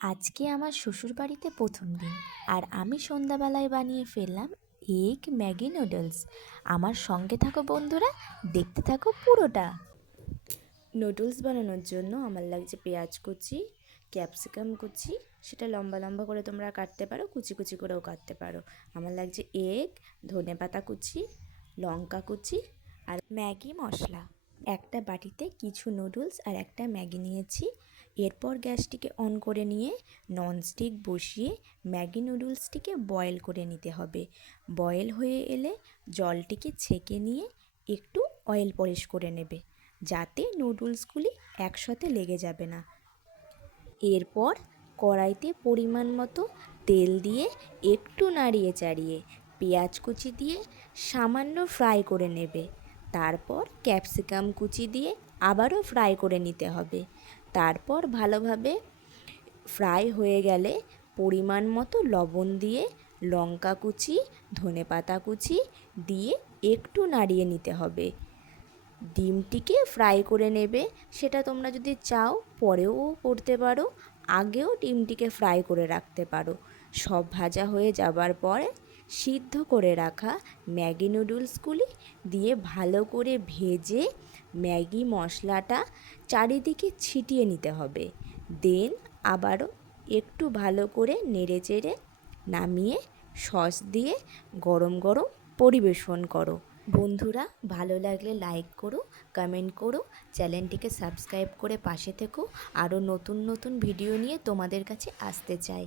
আজকে আমার শ্বশুরবাড়িতে প্রথম দিন, আর আমি সন্ধ্যাবেলায় বানিয়ে ফেললাম এগ ম্যাগি নুডলস। আমার সঙ্গে থাকো বন্ধুরা, দেখতে থাকো পুরোটা। নুডলস বানানোর জন্য আমার লাগছে পেঁয়াজ কুচি, ক্যাপসিকাম কুচি, সেটা লম্বা লম্বা করে তোমরা কাটতে পারো, কুচি কুচি করেও কাটতে পারো। আমার লাগছে এগ, ধনেপাতা কুচি, লঙ্কা কুচি আর ম্যাগি মশলা। একটা বাটিতে কিছু নুডলস আর একটা ম্যাগি নিয়েছি। এরপর গ্যাসটিকে অন করে নিয়ে ননস্টিক বসিয়ে ম্যাগি নুডলসটিকে বয়েল করে নিতে হবে। বয়েল হয়ে এলে জলটিকে ছেঁকে নিয়ে একটু অয়েল পলিশ করে নেবে, যাতে নুডলসগুলি একসাথে লেগে যাবে না। এরপর কড়াইতে পরিমাণ মতো তেল দিয়ে একটু নাড়িয়ে চাড়িয়ে পেঁয়াজ কুচি দিয়ে সামান্য ফ্রাই করে নেবে। তারপর ক্যাপসিকাম কুচি দিয়ে আবারও ফ্রাই করে নিতে হবে। তারপর ভালোভাবে ফ্রাই হয়ে গেলে পরিমাণ মতো লবণ দিয়ে লঙ্কা কুচি, ধনেপাতা কুচি দিয়ে একটু নাড়িয়ে নিতে হবে। ডিমটিকে ফ্রাই করে নেবে, সেটা তোমরা যদি চাও পরেও করতে পারো, আগেও ডিমটিকে ফ্রাই করে রাখতে পারো। সব ভাজা হয়ে যাবার পরে সিদ্ধ করে রাখা ম্যাগি নুডলসগুলি দিয়ে ভালো করে ভেজে ম্যাগি মশলাটা চারিদিকে ছিটিয়ে নিতে হবে। দেন আবারও একটু ভালো করে নেড়েচেড়ে নামিয়ে সস দিয়ে গরম গরম পরিবেশন করো। বন্ধুরা, ভালো লাগলে লাইক করো, কমেন্ট করো, চ্যানেলটিকে সাবস্ক্রাইব করে পাশে থেকো। আরও নতুন নতুন ভিডিও নিয়ে তোমাদের কাছে আসতে চাই।